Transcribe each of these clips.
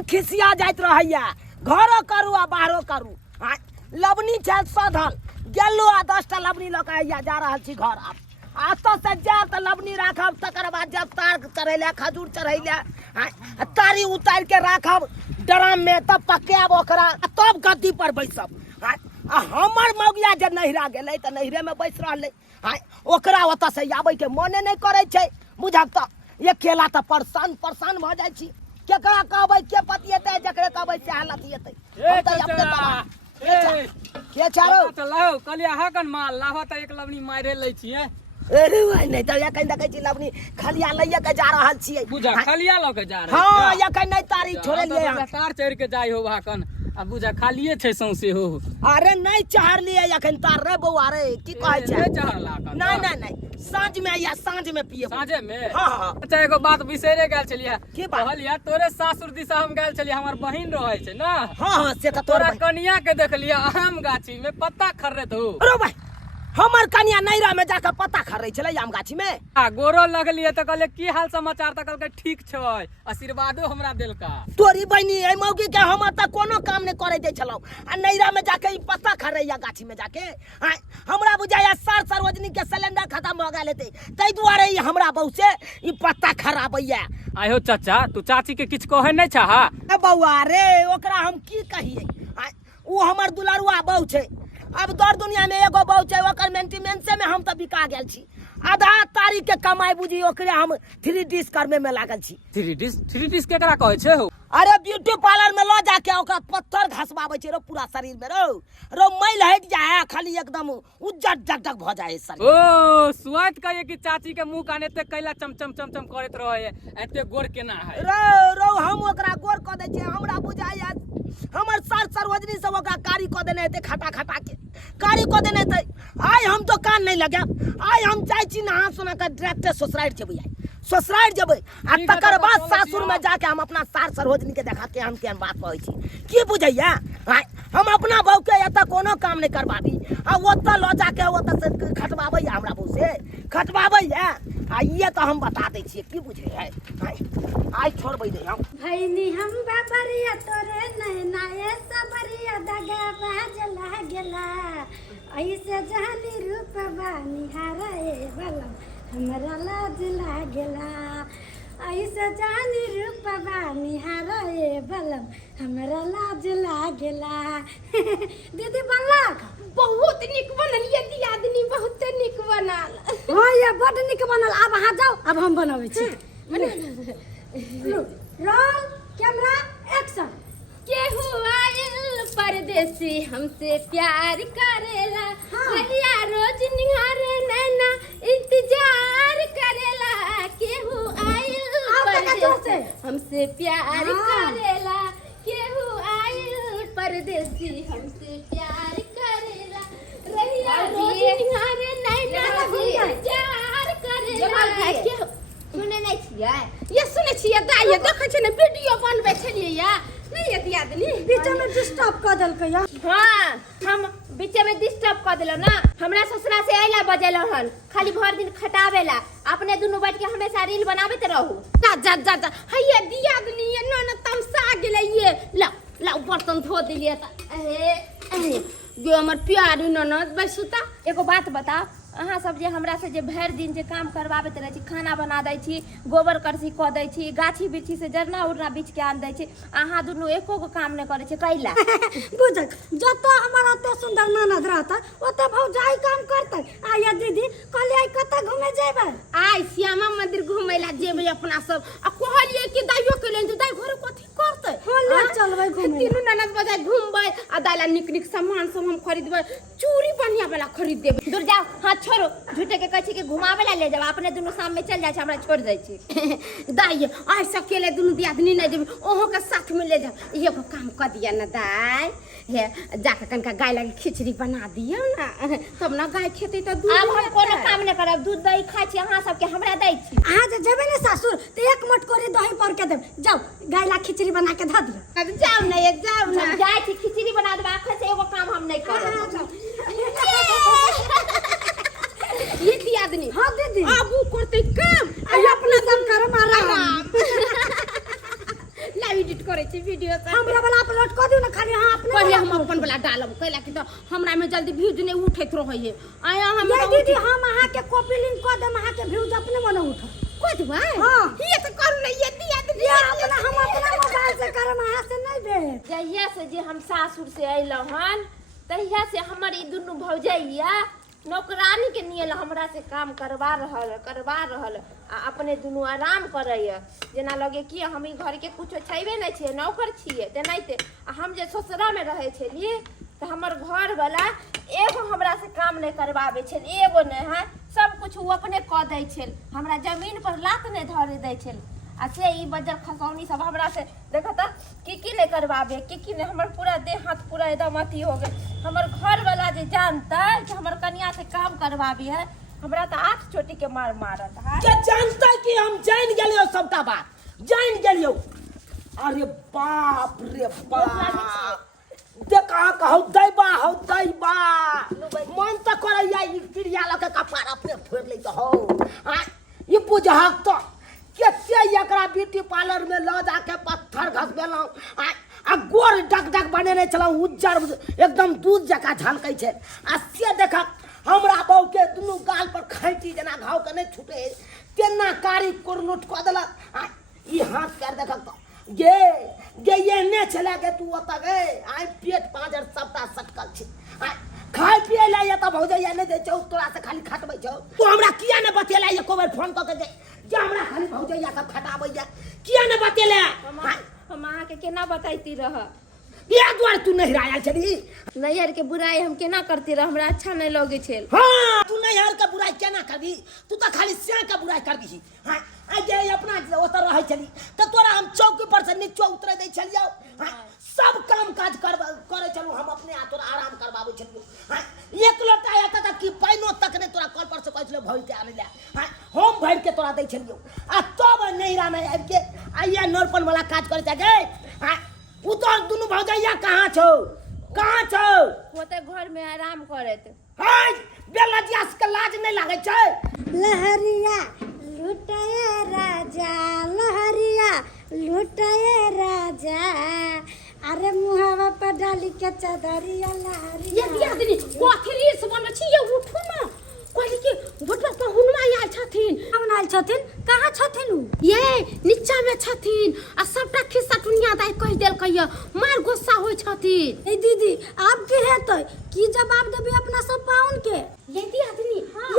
दिन खिसिया जाइत रहैया घरो करू आ बाहरो करू लवनी छै सधल गेलो आ 10टा लवनी लऽ के आइया जा रहल छी घर आब से जायब तऽ लवनी राखब तकर बाद जब तार चढ़ैले खजूर चढ़ैले तारी उतारि के राखब ड्राम में तब पकायब ओकरा तब गद्दी पर बैसब आ हमर मौगिया जे नहिरा गेलै तऽ नहिरे में बैस रहलै ओकरा ओतऽ से आबै के मोने नहि करै छै बुझब तऽ अकेला तऽ परेशान भऽ जाइ छी केकरा कहबै के पतिएतै जकरे कहबै से हालत हेतै के चारो चलाओ कलिया हकन माल लाहो त एक लवनी मारे लै छियै अरे भाई नहीं तो या कहीं देखै छी लवनी खलिया लइया के जा रहल छियै बुझा खलिया ल के जा रहल हां या कहीं नहीं तारी छोड़े लिए तार चढ़ के जाई हो हाकन आ बुझा खालिए छै सौसे हो अरे नहीं चढ़ लिए अखन तार रे बौआ रे की कहै छै नहीं चढ़ला नहीं नहीं साँझ में या साँझ में पिए साँझे में हां अच्छा एगो बात बिसरे गेल छलिया की बात कहलिया तोरे सासुर दिशा हम गेल छलिया हमर बहिन रहै छै ना हां से त तोरा कनिया के देखलिया आम गाछी में पत्ता खर्रत हो अरे भाई हमर कनिया नैरा में जाकर पत्ता खर्रै छलै आम गाछी में गोरो लगलिए त कहले की हाल समाचार त कहलकै ठीक छै आशीर्वादो हमरा देलका तोरी बहिनी ए मौगी के हम त कोनो काम नहीं करे दे छलौ आ नैरा में जाके ई पत्ता खर्रैया गाछी में जाके हमरा बुझाया सार्वजनिक के सिलेंडर खत्म भ गेल हेतै तै दुआरे ई हमरा बहु से ई पत्ता खराबैया आयो चाचा तू चाची के किछ कहे नहीं चाहा ए बौआ रे ओकरा हम की कहिए ऊ हमर दुलारुआ बहु छै अब दर दुनिया में एगो बहु छै ओकर मेंटेनेंस में हम त बिका गेल छी आधा तारीख के कमाई बुझी ओकरे हम 3 डिश करमे में लागल छी 3 डिश केकरा कहै छै हो अरे ब्यूटी पार्लर में ल जाके ओकरा पत्थर घसबाबै छै रो पूरा शरीर में रो मैल हट जाए खाली एकदम उज्जर जगजग भ जाए शरीर ओ स्वाद कहे कि चाची के मुंह कान एते कैला चमचम चमचम करैत रहे एते गोर केना है रो हम ओकरा गोर क दै छै हमरा बुझाया हमर सार्वजनिक सब ओकरा कारी क देने हेतै खटा के कारी क देने हेतै आइ हम तो कान नहीं लगाब आइ हम चाहे छी नहा सोना के डायरेक्ट ससुराल जेबै ससुराल जेबै आ तकर बाद सासुर में जाके हम अपना सार्वजनिक के देखा के हम केहन बात कहै छी की बुझैया हम अपना बहू के एतऽ कोनो काम नहीं करबाबी आ ओतऽ ल जाके ओतऽ से खटबाबै हमरा बहू से खटबाबै आ ये तो हम बता दै छियै की बुझै है आइ छोड़बै दे हम भैनी हम बाबरिया तोरे नैना ए सबरिया दगा बाजला गेला ऐसे जानी रूपबा निहारा ए बलम हमरा लाज लागेला ऐसे जानी रूपबा निहारा ए बलम हमरा लाज लागेला दीदी बनला बहुत निक बनल ये दियादनी बहुत निक बनल हां ये बड निक बनल अब अहाँ जाओ अब हम बनाबै छी रोल कैमरा एक्शन केहू आयल परदेसी हमसे प्यार करेला भैया रोज निहारे नैना इंतजार करेला केहू आयल परदेसी हमसे प्यार करेला केहू आयल परदेसी हमसे प्यार करेला भैया रोज निहारे नैना इंतजार करेला सुने नहीं छियै ये सुने छियै दाई देखै छै ने वीडियो बनबै छलियै या नहीं ये दियादनी बीच में डिस्टर्ब क देलकै या हां हम बीच में डिस्टर्ब क देलो ना हमरा ससुरा से आइला बजेलो हन खाली भर दिन खटावेला अपने दुनु बैठ के हमेशा रील बनाबेत रहू जा हैया दियादनी ये न तमसा गेलै ये ला बर्तन धो देलिए त जो हमर प्यारी ननद बैसुता एगो बात बता अहाँ सब जे हमरा से जे भर दिन जे काम करवाबैत रहै छी खाना बना दै छी गोबर करसी क दै छी गाछी बिरछी से जरना उरना बीच के आन दै छी अहाँ दुनू एको गो काम नहीं करे छी कैला बुझक जत हमारा ओते सुंदर ननद रहता ओते भौजाई काम करतै आ ये दीदी कहलिए कत घूमे जेबै आई श्यामा मंदिर घूमे ला जेबै अपना सब आ कहलिए कि दाइयो के लेन दाइ घर कथि करतै ले चलबै घूमे तीनू ननद बजाय घूमबै आ दाइला निक निक सामान सब हम खरीदबै चूड़ी बढ़िया वाला खरीद देबै दूर जाओ हां छोड़ो झूठे के कहै छी कि घुमावे ला ले जाओ अपने दुनू शाम में चल जाय छै हमरा छोड़ दै छी दाई आई सकेले दुनू दियादनी नहीं जेबै ओहो के साथ में ले जाओ एगो काम क दिया ना दाई हे जाके कनका गाय लगे खिचड़ी बना दियो ना तब ना गाय खेतै त दूध अब हम कोनो काम नहीं करब दूध दही खाइ छी अहाँ सब के हमरा दै छी अहाँ जे जेबै ने सासुर त एक मटकोरी दही पर के देब जाओ गाय ला खिचड़ी बना के ध दियो अब जाओ ना ये जाओ ना हम जाय छी खिचड़ी बना देब आखर से एगो काम हम नहीं करब ये दियादनी हां दीदी अब ऊ करते काम आई अपना काम करम आराम ला एडिट करे छी वीडियो से हमरा वाला अपलोड कर दियो ना खाली हां अपने पहले हम अपन वाला डालब कैला कि तो हमरा में जल्दी व्यूज नहीं उठैत रहै है आया हम ये दीदी हम अहाँ के कॉपी लिंक कर देम अहाँ के व्यूज अपने मन उठ कोत भाई हां ये तो कर ले ये दिया दे ये अपना हम अपना मोबाइल से करम अहाँ से नहीं दे जहिया से जे हम सासुर से अइलौ हन तहिया से हमर ई दुनू भौजैया नौकरानी के नियल हमरा से काम करवा रहल आ अपने दुनू आराम करैया जेना लगे कि हम ई घर के कुछो छैबे नहीं छिए नौकर छिए तेनाहिते आ हम जे ससुरा में रहै छलिए तो हमर घर वाला एगो हमरा से काम नहीं करवावे छल एगो नहीं है सब कुछ वो अपने क दै छल हमरा जमीन पर लात नहीं धरे दै छल आ से ई बजर खसौनी सब हमरा से देखो त की नहीं करवावे की नहीं हमर पूरा देह हाथ पूरा एकदम अथी हो गए हमर घर वाला जे जानता कि हमर कन्या से काम करवावी है हमरा त 8 चोटी के मार मारत है के जानता कि हम जान गेलियो सबटा बात जान गेलियो अरे बाप रे बाप देखा कहौ दैबा मन त करैया ई चिड़िया लके कपार अपने फोड़ ले तो हो आ ई बुझहक तो केते एकरा ब्यूटी पार्लर में ल जाके पत्थर घसबेलौ आ गोर डक बनेने चलौ उज्जर एकदम दूध जका झलकै छै आ से देखा हमरा बहू के दुनू गाल पर खैंची जना घाव के नहीं छूटे तेना कारी कोरलुट क देलक आ ई हाथ पैर देखक तो गे ये ने चला के तू ओता गए आइ पेट पांजर सबटा सटकल छै आ खाय पिए ला या त भौजैया ने दे छौ तोरा से खाली खटबै छौ तू हमरा किया ने बतेला ये कोबर फोन क के जे हमरा खाली भौजैया सब खटाबैया किया ने बतेला हम अहाँ के केना बताइती रह ये द्वार तू नहीं आयल छली नैयर के बुराई हम केना करती रह हमरा अच्छा नहीं लगे छल हां तू नहीं यार का बुराई केना करबी तू त खाली से का बुराई कर दी हां आ जे अपना ओतर रहै छली त तोरा हम चौकी पर से नीचे उतरे दै छलियो हां सब काम काज करे चलू हम अपने आ तोरा आराम करबाबै छलियो हां एक लोटा आता तक कि पैनो तक ने तोरा कल पर से कहै छलियो भौज के आने ले हां हम भर के तोरा दै छलियो आ तब नैरा में आबि के आइया नरपन वाला काज करे गे हां उतर दुनु भौजैया कहां छौ होते घर में आराम करत हाय बेलजिया के लाज नहीं लागे छै लहरिया लुटाए राजा लहरिया लुटाए राजा अरे मुहावा पर डाली के चदरिया लहरिया ये दिया दे कोथरी से बन छी ये उठू ना कहली कि भोटवा पहुनवा आयल छथिन कौन आयल छथिन कहाँ छथिन उ ये नीचा में छथिन आ सबटा खिस्सा दुनिया दाई कह देल कहिया मार गुस्सा होय छथिन ए दीदी आप की हेतै की जवाब देबी अपना सब पाउन के ये दिया दे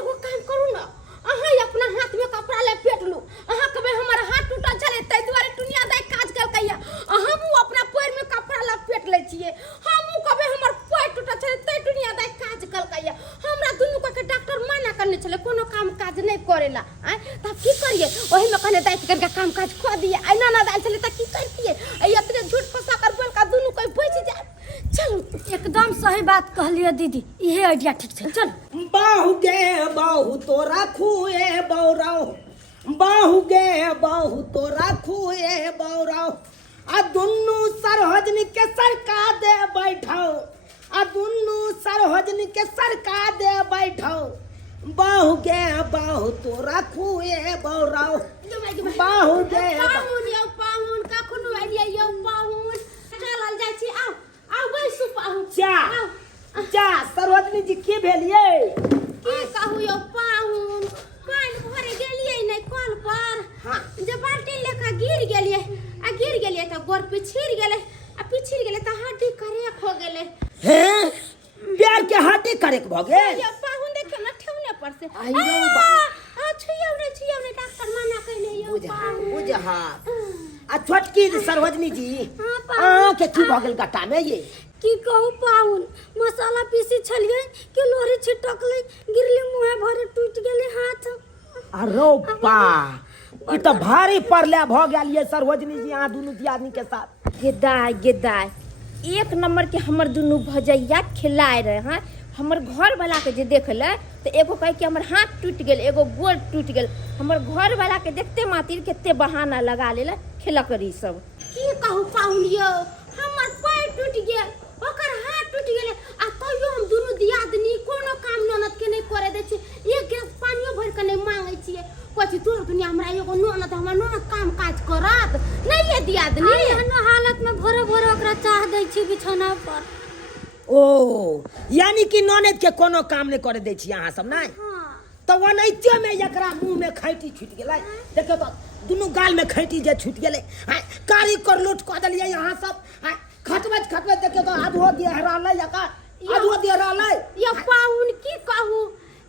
एगो काम करू ना अहाँ अपना हाथ में कपड़ा लपेट लू अहाँ कबे हमर हाथ टूटल चले तै दुआरे दुनिया दाई काज कर कहिया हम अपना पैर में कपड़ा लपेट ले छिए हम कबे हमर पैर टूटल चले तै दुनिया दाई काज कर कहिया हमरा दुनू के डॉक्टर मना करने चले कोनो काम काज नहीं करेला आ तब की करिए ओही में कहले दाई करके काम काज खो दिए आई ना दाई चले त की करतिए ए इतने झूठ फसा कर बोल का दुनू कोई बच जाए चल एकदम सही बात कहलिए दीदी इहे आइडिया ठीक छै चल बाहु गे बाहु तोरा खुए बौराव बाहु गे बाहु तोरा खुए बौराव आ दुन्नू सरहजनी के सरका दे बैठाओ आ दुन्नू सरहजनी के सरका दे बैठाओ बाहु गे बाहु तोरा खुए बौराव बाहु गे पाहुन का खुनु आइडिया यो पाहुन चलल जाइ छी आओ बैसु पाहुन जा सरहजनी जी की भेलिए की कहू यो पाहुन पानी भरे गेलिए नहीं कल पर हां जब बाल्टी लेके गिर गेलिए त गोर पिछिर गेले आ पिछिर गेले त हड्डी करेक हो गेले हैं पैर के हड्डी करेक भ गेल यो पाहुन देखे न ठेवने पर से आइयो छुइयो ने डॉक्टर मना कहले यो पाहुन बुझा आ छोटकी सरहजनी जी के की भ गेल गट्टा में ये की कहू पाउन मसाला पीसी छलिए कि लोरी छिटकले गिरले मुंह भरे टूट गेले हाथ अरे बा ई त भारी परले भ गेल ये सरहजनी जी आ दुनु दियादनी के साथ गेदाय एक नंबर के हमर दुनू भजैया खिलाए रहे हैं हमर घर वाला के जे देखले तो एगो कहे कि हमर हाथ टूट गेल एगो गोड़ टूट गेल हमर घर वाला के देखते मातिर केते बहाना लगा लेला खिलकरी सब की कहू पाहुन यो हमर पैर टूट गेल ओकर हाथ टूट गेले आ तइयो हम दुनु दियादनी कोनो काम ननद के नहीं करे दे छी एक गिलास पानियो भर के नहीं मांगे छिए कोची तू दुनिया हमरा एगो ननद हमर ननद काम काज करत नहीं ये दियादनी एहन हालत में भोरे भोरे ओकरा चाह दै छी बिछौना पर। ओ यानी कि ननद के कोनो काम नहीं करे दै छी अहाँ सब नहीं तो ओनाहिते में एकरा मुंह में खैटी छूट गेलै देखियो तो दुनू गाल में खैटी जे छूट गेलै कारी कर लूट क देलियै अहाँ सब खटबैत खटबैत देखियो तो आधो दिए रहलै एकर आधो दिए रहलै यो पाहुन की कहू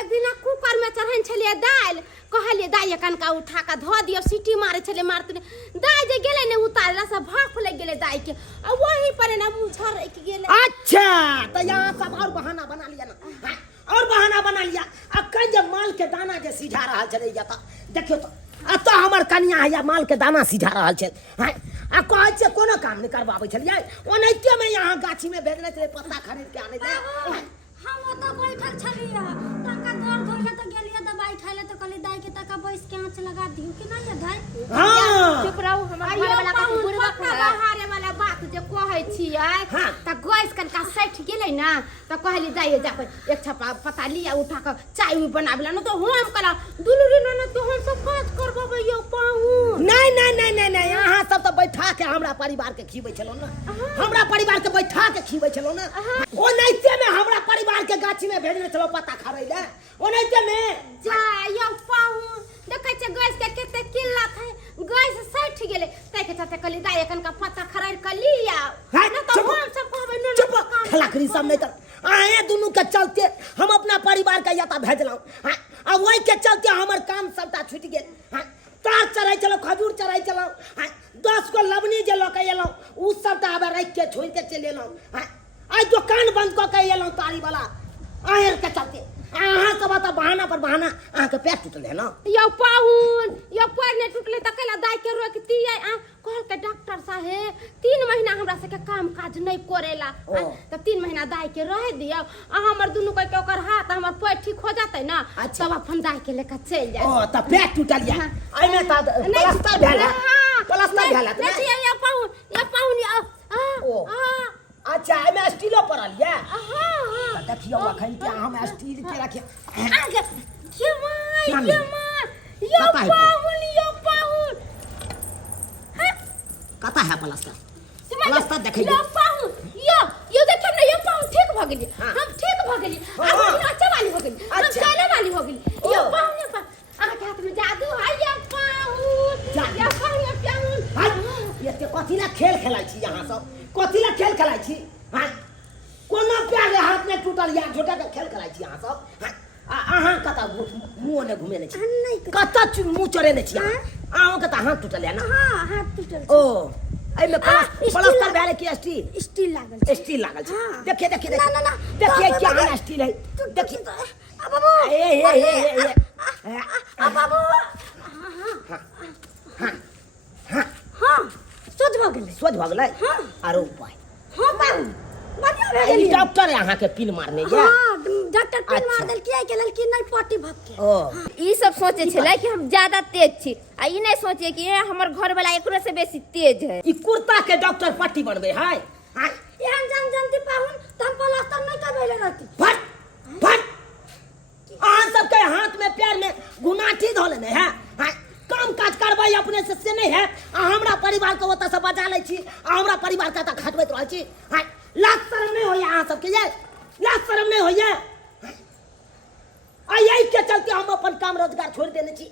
एक दिन कुकर में चढ़न छलिए दाल कहलिए दाई कनका उठा के धो दियो सीटी मारे छले मारते दाई जे गेले ने उतारला सब भाप लग गेले दाई के आ वही पर ना मुंह झर के गेले। अच्छा तो यहाँ सब और बहाना बना लिया ना और बहाना बना लिया अब कहीं जब माल के दाना जे सिझा रहा चले जाता देखियो तो अब तो हमर कन्या है माल के दाना सिझा रहा छे आ कहै छे कोनो काम नहीं करबाबै छलियै ओनाहिते में यहाँ गाछी में भेजने छले पत्ता खरीद के आने ले हम ओतऽ बैठल छलियै तका दर्द होइले त गेलियै दवाई खाइले त कहली दाई के तका बैस के आँच लगा दियौ कि नहीं है दाई। हां चुप रहू हमर घर वाला का बुढ़वा बहारे वाला बात जे कहै छियै त गैस कनका सठ गेलै ना त कहली दाई जा एक छपा पता लिया उठा के चाय भी बनाबला न तो हम कला दुलुरी न तो हम सब काज करबबै यो पाहुन नहीं नहीं नहीं नहीं नहीं अहाँ सब तो बैठा के हमरा परिवार के खिबै छलो ना हमरा परिवार के बैठा के खिबै छलो ना ओनाहिते में हमरा परिवार के गाछी में भेजने चलो पत्ता खाबै ले ओनाहिते में जा यो पाहुन देखै छ गैस के केते किल्ला है गैस सठ गेलै तै के चते कहली दाई कनका पत्ता खरार कर लिया न तो हम सब कहबै न चुप खलाकरी सब नहीं कर आए दोनों के चलते हम अपना परिवार का याता भेजलौ आ वही के चलते हमर काम सबटा छूट गेल तार चढ़ाई चलो खजूर चढ़ाई चलो 10 को लवनी जे लके एलौ उ सबटा अब रख के छोड़ के चले एलौ आई दुकान बंद क के एलौ तारी वाला आयर के चलते अहाँ सब तो बहाना पर बहाना अहाँ के पैर टूटल है ना यो पाहुन यो पैर ने टूटले त कला दाई के रोकती है कहल के डॉक्टर साहेब 3 महीना हमरा से के काम काज नहीं करेला त 3 महीना दाई के रह दियो आ हमर दुनु के ओकर हाथ हमर पैर ठीक हो जातै ना तब अपन दाई के लेके चल जाए ओ त पैर टूटल या आई में त प्लास्टर भेला नहीं यो पाहुन अच्छा में स्टीलो पड़ल या देखियो अखन के हम स्टील के रखे यो पाहुन कता है प्लास्टर देखे यो पाहुन यो देखिए ना यो पाहुन ठीक भ गेली हम ठीक भ गेली हम अच्छा वाली हो गेली हम चले वाली हो गेली यो पाहुन आहा के हाथ में जादू है यो पाहुन ये ते कथि ला खेल खेलाइ छी यहाँ सब कथि ला खेल खेलाइ छी हां कोनो प्यारे हाथ में टूटल या झोटा के खेल खेलाइ छी यहाँ सब अहाँ कता मुंह ने घुमे ने छी कता मुंह चरे ने छी अहाँ कता हाथ टूटल या ना हां हाथ टूटल ओ आई में प्लास्टर भेले की स्टील लागल छै देखिए देखिए देखिए क्या स्टील है देखिए बाबू ए बाबू हां सोच भ गेलै हां आरो उपाय हां बाबू बढ़िया भे ई गेली डॉक्टर यहाँ के पिन मारने या हां डॉक्टर पिन मार देल किया के लेल कि नहीं पट्टी भक्के ओ ई सब सोचे छले कि हम ज्यादा तेज छी आ ई नहीं सोचे कि हमर घर वाला एकरो से बेसी तेज है ई कुर्ता के डॉक्टर पट्टी बनबे है एहन जानती पाहुन त हम प्लास्टर नहीं करबैले रहती फट अहाँ सबके हाथ में पैर में गुनाठी धो लेने है काम काज करबै अपने से नहीं है हमरा परिवार को ओतऽ से बजा लै छी हमरा परिवार के त खटबैत रहै छी लाज शरम नहीं होइए अहाँ सबके ये लाज शरम नहीं होइए आ यही के चलते हम अपन काम रोजगार छोड़ देने छी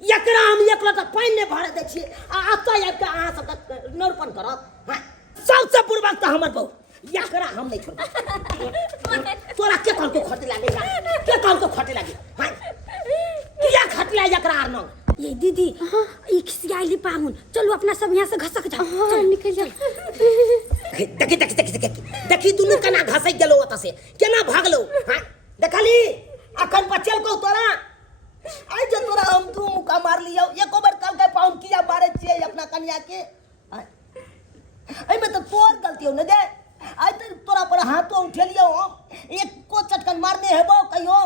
एकरा हम एक लोटा पानी नहीं भरे दै छी आ अतऽ आबि के अहाँ सब नौरपन करब सबसे पूर्वक तो हमर बहू एकरा हम नहीं छोड़ब तोरा के कहल को खटे लागे के कहल को खटे लागे किया खटला एकरा आर न ये दीदी ई खिसियाली पाहुन चलो अपना सब यहाँ से घसक जाओ चल निकल जा देखी दुनू केना घसै गेलो ओतऽ से केना भागलो देखली अखन बचल को तोरा आई जे तोरा हम दू मुका मार लियो एको बार कल के पाहुन किया मारे छियै अपना कन्या के आई में तो तोर गलती हो न दे आई तो तोरा पर हाथो उठेलियो एक को चटकन मारने हेबो कहियो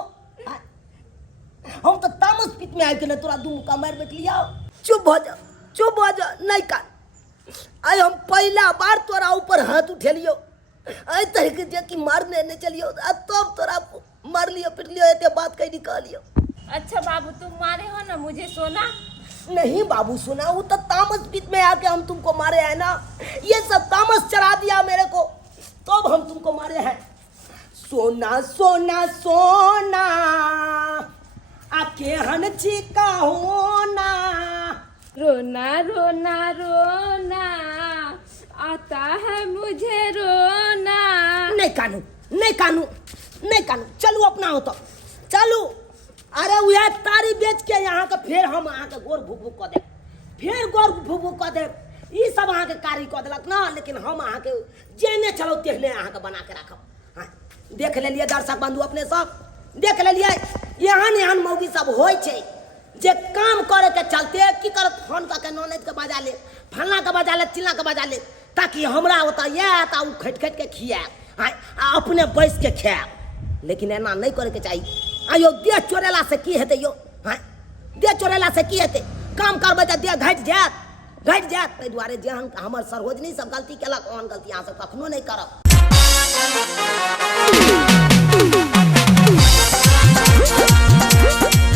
हम तो तामस पिट में आके न तोरा दू मुका मार बैठ लिया चुप हो जा नहीं कर आई हम पहला बार तोरा ऊपर हाथ उठेलियो आई तरीके जे कि मारने नहीं चलियो तब तोरा मार लियो पिट लियो एते बात कह निकालियो अच्छा बाबू तुम मारे हो ना मुझे सोना? नहीं बाबू सुना, वो तो तामस बीत में आके हम तुमको मारे हैं ना, ये सब तामस चढ़ा दिया मेरे को, तो अब हम तुमको मारे हैं। सोना सोना सोना आके हन चिका होना, रोना रोना रोना आता है मुझे रोना। नहीं कानू नहीं कानू नहीं कानू, चलो अपना हो तो चलो। अरे वह तारी बेच के यहाँ के फिर हम अहाँ के गोर भूक भूक कर दे, फिर गोर भूक भूक कर दे, ये सब अहाँ के कारी कर दिलक ना, लेकिन हम अहाँ के जेने चलो तेहने अहाँ के बना के रखब। हाँ देख ले लिए दर्शक बंधु अपने सब देख ले लिए, यहाँ यहाँ मौगी सब होइ छै जे काम करे के चलते की करत, फोन करके ननद के बजा ले, फलना के बजा ले, चिल्ला के बजा ले, ताकि हमरा होता ये ता उ खट खट के खिया, हाँ अपने बैस के खाए। लेकिन एना नहीं करे के चाहिए। आयो देह चोरेला से की हेते यो, हाँ देह चोरेला से की हेते, काम करबे त देह घट जात। ताहि दुआरे जे हमर सरहोजनी सब गलती केलक ओहन गलती अहाँ सब कखनो नहीं करब।